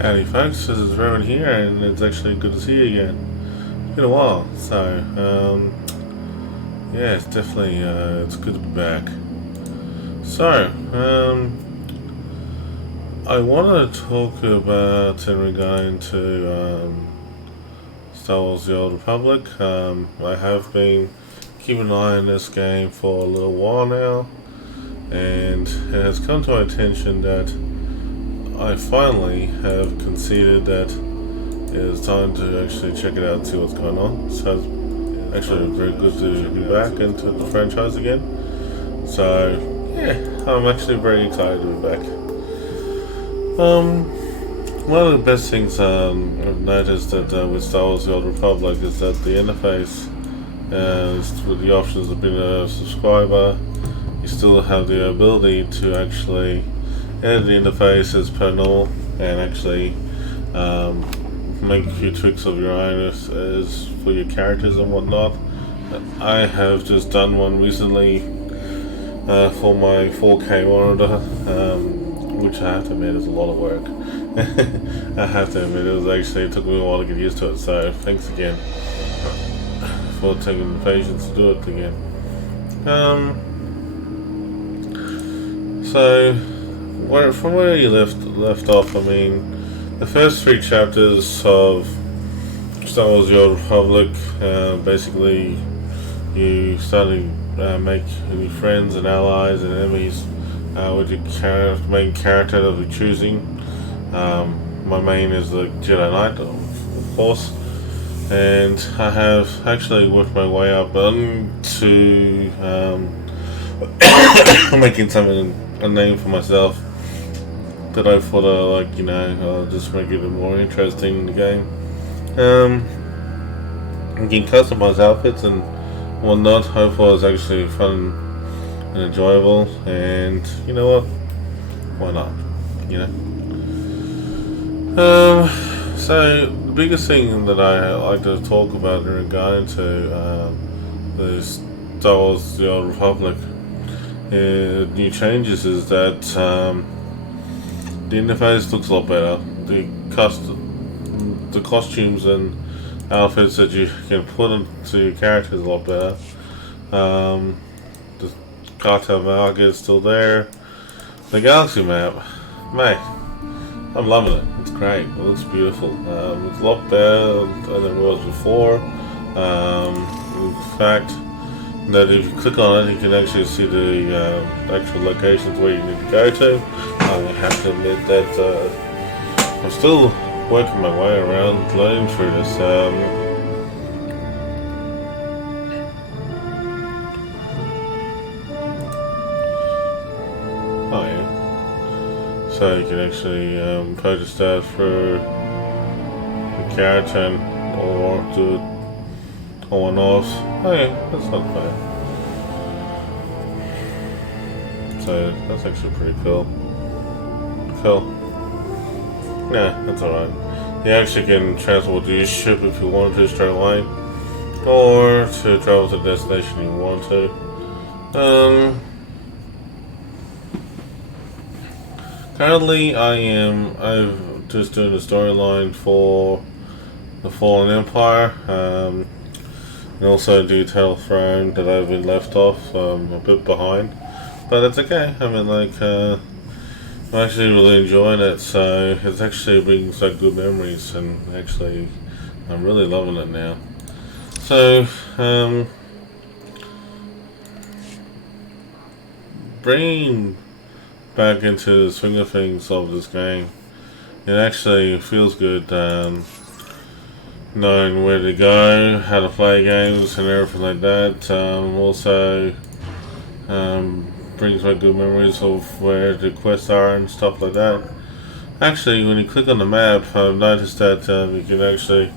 Howdy folks, this is Rowan here, and it's actually good to see you again. It's been a while, so yeah, it's definitely it's good to be back. So I wanted to talk about in regarding to Star Wars: The Old Republic. I have been keeping an eye on this game for a little while now, and it has come to my attention that I finally have conceded that it is time to actually check it out and see what's going on. So it's actually very good to be back into the franchise again. So yeah, I'm actually very excited to be back. One of the best things I've noticed that with Star Wars: The Old Republic is that the interface, with the options of being a subscriber, you still have the ability to actually edit the interface as per normal and actually make a few tweaks of your own as for your characters and whatnot. I have just done one recently for my 4K monitor, which I have to admit is a lot of work. I have to admit it took me a while to get used to it, so thanks again for taking the patience to do it again. From where you left off, I mean, the first three chapters of Star Wars: The Old Republic, basically, you started make new friends and allies and enemies with your main character that you're choosing. My main is the Jedi Knight, of course, and I have actually worked my way up to making a name for myself that I thought just make it more interesting in the game. You can customize outfits and whatnot. I thought it was actually fun and enjoyable, and you know what? Why not? You know. So the biggest thing that I like to talk about in regard to the Star Wars: The Old Republic new changes is that the interface looks a lot better. The costumes and outfits that you can put into your characters a lot better. The cartel market is still there. The galaxy map, mate, I'm loving it. It's great. It looks beautiful. It's a lot better than it was before. In fact, that if you click on it, you can actually see the actual locations where you need to go to. I have to admit that I'm still working my way around learning through this. Oh yeah. So you can actually purchase that for the character or do it on and off. Oh yeah, that's not bad. So that's actually pretty cool. Yeah, that's alright. You actually can transport your ship if you want to straight away, or to travel to the destination you want to. Currently, I'm just doing the storyline for the Fallen Empire, and also Detail Throne that I've been left off a bit behind, but it's okay. I mean, I'm actually really enjoying it, so it actually brings good memories, and actually I'm really loving it now. So bringing back into the swing of things of this game, it actually feels good knowing where to go, how to play games and everything like that. Also brings back good memories of where the quests are and stuff like that. Actually, when you click on the map, I've noticed that you can actually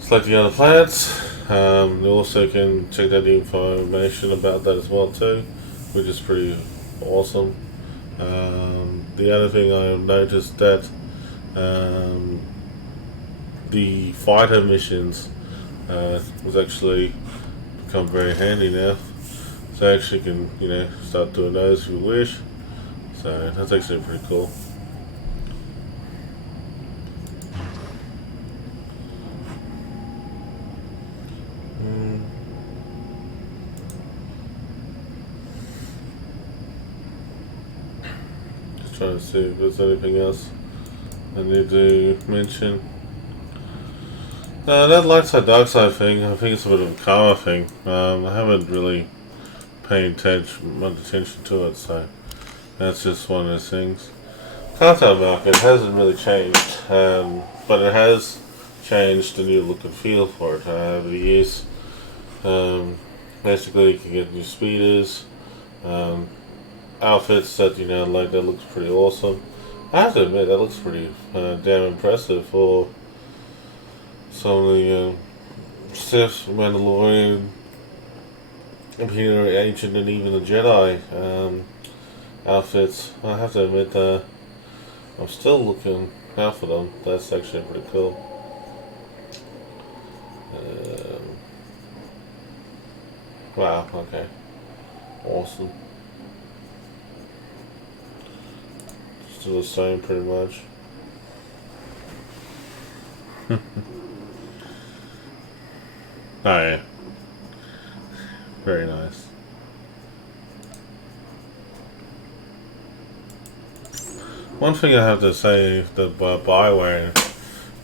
select the other planets. You also can check out the information about that as well too, which is pretty awesome. The other thing I've noticed that the fighter missions was actually become very handy now. So I actually can, start doing those if you wish. So that's actually pretty cool. trying to see if there's anything else I need to mention. That light side dark side thing, I think it's a bit of a karma thing. I haven't really paid much attention to it, so that's just one of those things. Content market hasn't really changed, but it has changed the new look and feel for it over the years. Basically, you can get new speeders, outfits that like that looks pretty awesome. I have to admit that looks pretty damn impressive for some of the Sith, Mandalorian, Imperial Ancient, and even the Jedi outfits. I have to admit that I'm still looking out for them. That's actually pretty cool. Wow, okay. Awesome. Still the same pretty much. Oh yeah. Very nice. One thing I have to say about BioWare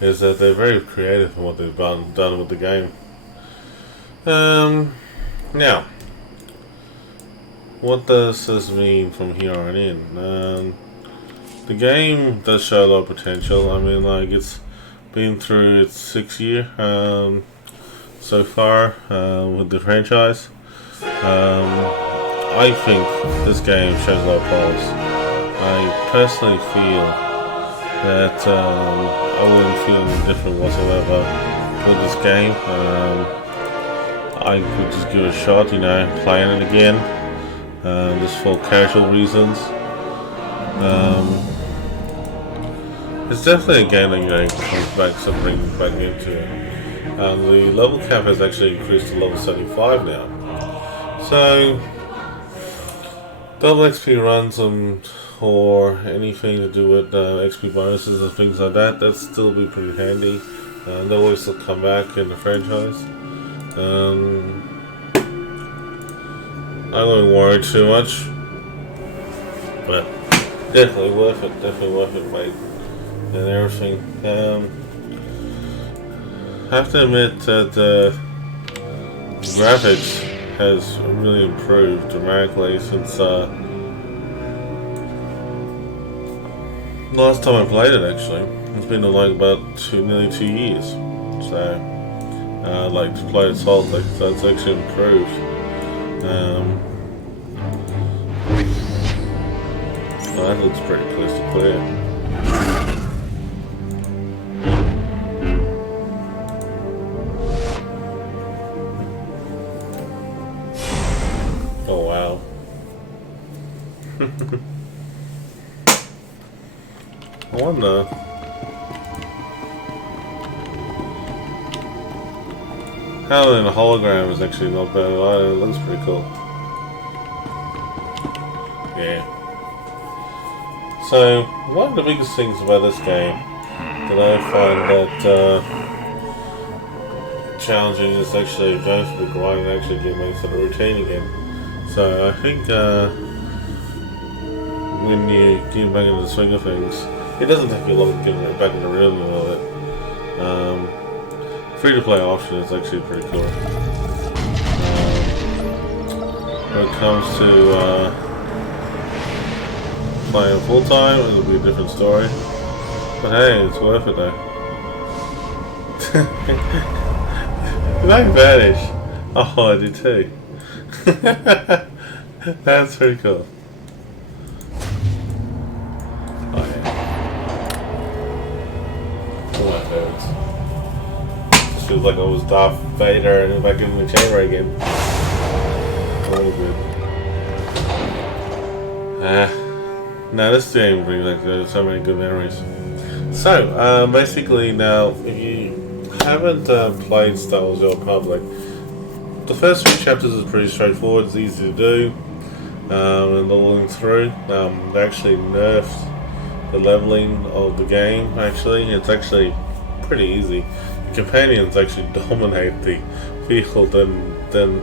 is that they're very creative in what they've done with the game. Now, what does this mean from here on in? The game does show a lot of potential. I mean, like, it's been through its 6th year so far with the franchise. I think this game shows a lot of promise. I personally feel that I wouldn't feel different whatsoever with this game. I could just give it a shot, playing it again, just for casual reasons. It's definitely a game that comes back, so bring back into it. The level cap has actually increased to level 75 now. So, double XP runs or anything to do with XP bonuses and things like that, that'd still be pretty handy. They'll always still come back in the franchise. I don't worry too much, but definitely worth it, mate, and everything. I have to admit that graphics has really improved dramatically since last time I played it. Actually, it's been like about nearly 2 years. So I'd like to play it solidly, so it's actually improved. Well, that looks pretty crystal clear. Oh wow. I wonder. How in a hologram is actually not bad either. It looks pretty cool. Yeah. So, one of the biggest things about this game that I find that challenging is actually going through the grind and actually getting back to the routine again. So I think when you get back into the swing of things, it doesn't take you long to get back in the rhythm of it. Free-to-play option is actually pretty cool. When it comes to playing full-time, it'll be a different story. But hey, it's worth it though. Did I vanish? Oh, I did too. That's pretty cool. Oh yeah. Oh my goodness. Just feels like I was Darth Vader and back in the chamber again. Oh good. No, this game brings like so many good memories. So, basically now, if you haven't played Star Wars: The Old Republic, the first 3 chapters is pretty straightforward, it's easy to do, and leveling through. They actually nerfed the leveling of the game, actually. It's actually pretty easy. The companions actually dominate the vehicle than the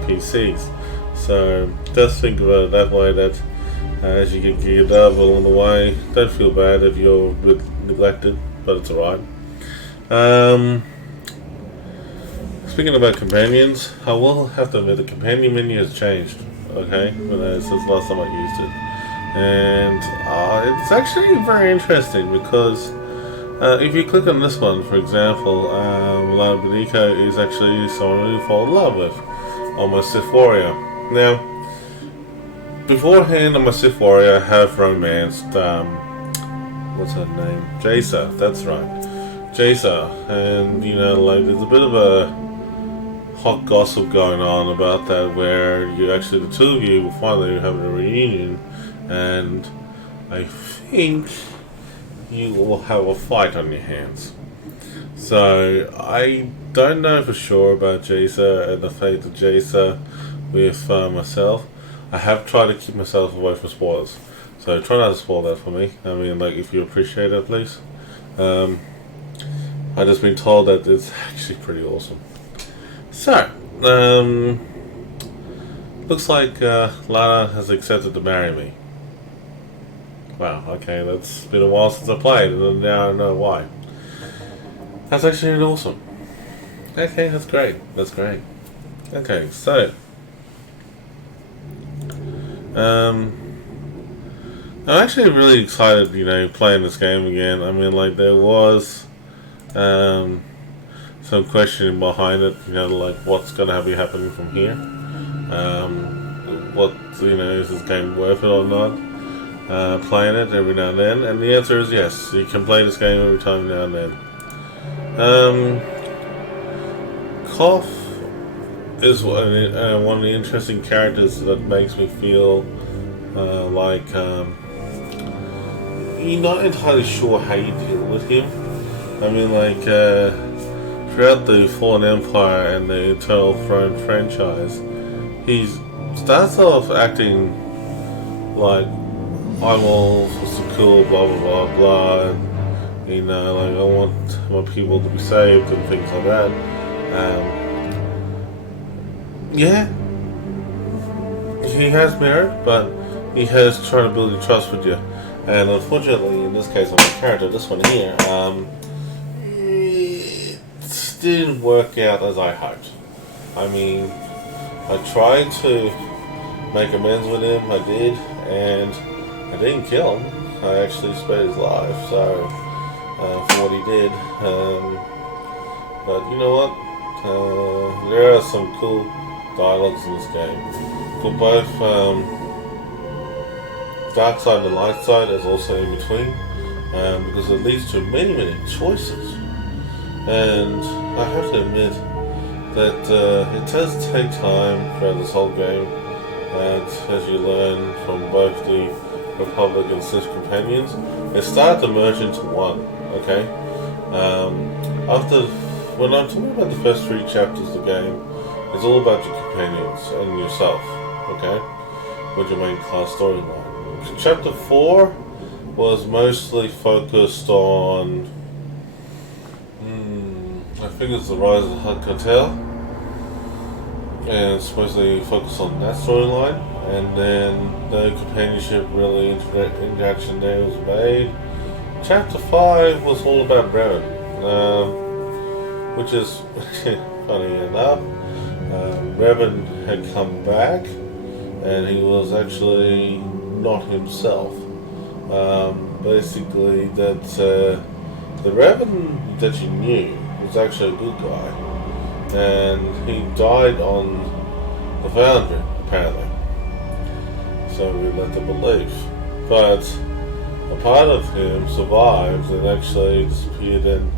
NPCs. So, just think about it that way, that as you get geared up along the way. Don't feel bad if you're a bit neglected, but it's alright. Speaking about companions, I will have to admit the companion menu has changed, okay, since last time I used it. And it's actually very interesting because if you click on this one, for example, Milano Benico is actually someone who fall in love with on my Sith Warrior. Now, beforehand on my Sith Warrior, I have romanced, what's her name? Jaisa, that's right. Jaisa, and there's a bit of a hot gossip going on about that where the two of you will finally have a reunion, and I think you will have a fight on your hands. So I don't know for sure about Jaisa and the fate of Jaisa with myself. I have tried to keep myself away from spoilers, so try not to spoil that for me. I mean, like, if you appreciate it, please. I've just been told that it's actually pretty awesome. So, looks like Lana has accepted to marry me. Wow, okay, that's been a while since I played, and now I know why. That's actually awesome. Okay, that's great. That's great. Okay, so I'm actually really excited, playing this game again. I mean, like, there was some questioning behind it, like what's gonna be happening from here. Is this game worth it or not? Playing it every now and then, and the answer is yes. You can play this game every time now and then. Koff is one of the interesting characters that makes me feel like you're not entirely sure how you deal with him. I mean, like, throughout the Fallen Empire and the Eternal Throne franchise, he starts off acting like, I'm all so cool, blah blah blah blah, and, like, I want my people to be saved and things like that. Yeah, he has merit, but he has tried to build a trust with you. And unfortunately, in this case, on my character, this one here, it didn't work out as I hoped. I mean, I tried to make amends with him, I did, and I didn't kill him. I actually spared his life, so for what he did. But you know what? There are some cool dialogues in this game for both dark side and light side, as also in between, because it leads to many choices. And I have to admit that it does take time throughout this whole game, and as you learn from both the Republic and Sith companions, they start to merge into one. Okay. When I'm talking about the first 3 chapters of the game, it's all about your companions and yourself. Okay, with your main class storyline. Chapter 4 was mostly focused on, I think it's the rise of the Hutt Cartel, and it's mostly focused on that storyline. And then the companionship really interaction there was made. Chapter 5 was all about Revan, which is funny enough. Revan had come back, and he was actually not himself. Basically, that the Revan that you knew was actually a good guy, and he died on the Foundry, apparently. So we led the belief. But a part of him survived and actually disappeared and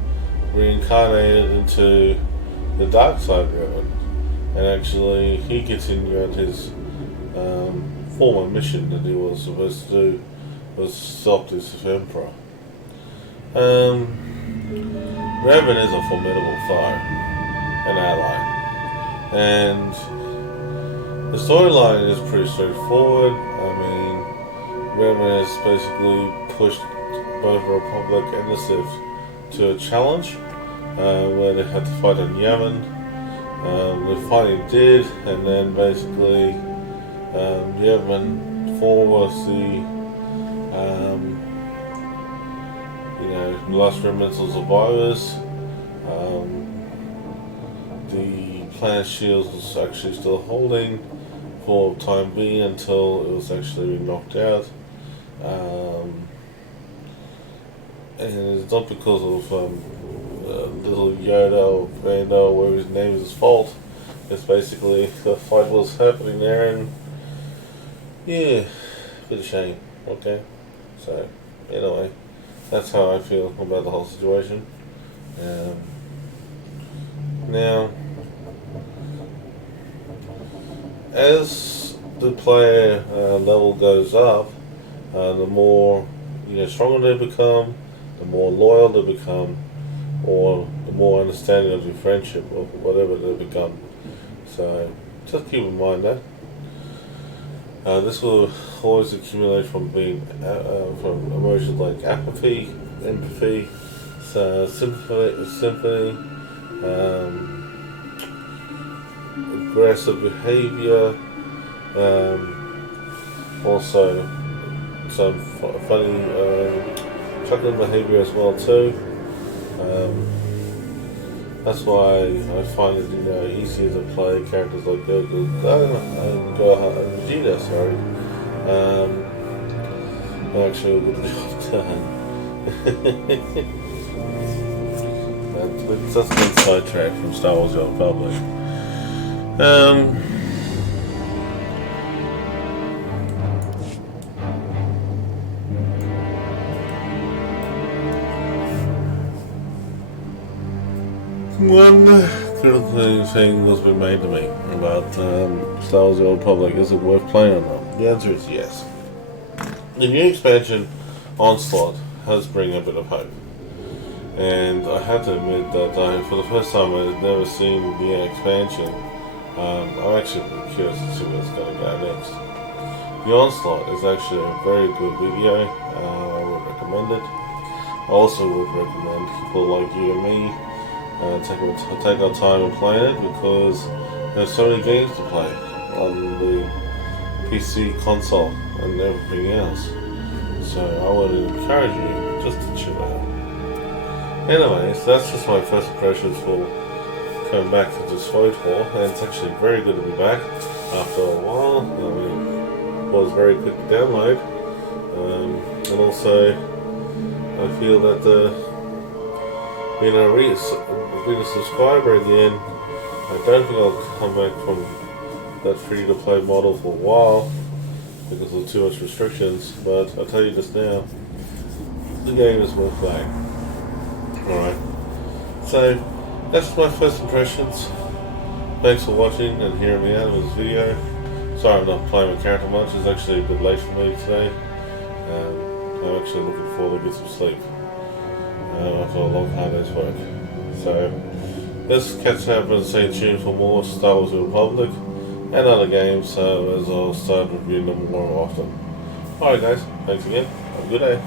reincarnated into the dark side Revan. And actually he continued his former mission that he was supposed to do, was stop the Sith Emperor. Revan is a formidable foe, an ally. And the storyline is pretty straightforward. I mean, Revan has basically pushed both the Republic and the Sith to a challenge where they had to fight on Yavin. They finally did, and then basically Yavin 4 was the the last remnants of survivors. The plant shields was actually still holding for time being until it was actually knocked out. And it's not because of little Yoda or Vanda or whatever his name is his fault. It's basically the fight was happening there, and yeah, bit of shame. Okay, so anyway, that's how I feel about the whole situation. Now, as the player level goes up, the more stronger they become, the more loyal they become, or the more understanding of your friendship or whatever they become. So just keep in mind that this will always accumulate from being from emotions like apathy, empathy, sympathy, aggressive behavior, also some funny chuckling behavior as well too. That's why I find it easier to play characters like Goku and Vegeta. Sorry, actually a good job done. Let's get sidetracked from Star Wars: The Old Republic. One critical thing has been made to me about Star Wars: The Old Republic. Is it worth playing or not? The answer is yes. The new expansion, Onslaught, has bring a bit of hope. And I have to admit that for the first time I've never seen the expansion. I'm actually curious to see what's going to go next. The Onslaught is actually a very good video. I would recommend it. I also would recommend people like you and me take our time and play it, because there's so many games to play on the PC console and everything else. So I would encourage you just to chill out. Anyways, that's just my first impressions for coming back to the SWTOR, and it's actually very good to be back after a while. I mean, it was very quick to download, and also I feel that being a subscriber again, I don't think I'll come back from that free-to-play model for a while because of too much restrictions, but I'll tell you just now, the game is worth playing. Alright, so that's my first impressions. Thanks for watching and hearing me out of this video. Sorry I'm not playing my character much, it's actually a bit late for me today. I'm actually looking forward to get some sleep after a long hard day's work. So let's catch up and stay tuned for more Star Wars: The Republic and other games, as I'll start reviewing them more often. Alright guys, thanks again, have a good day.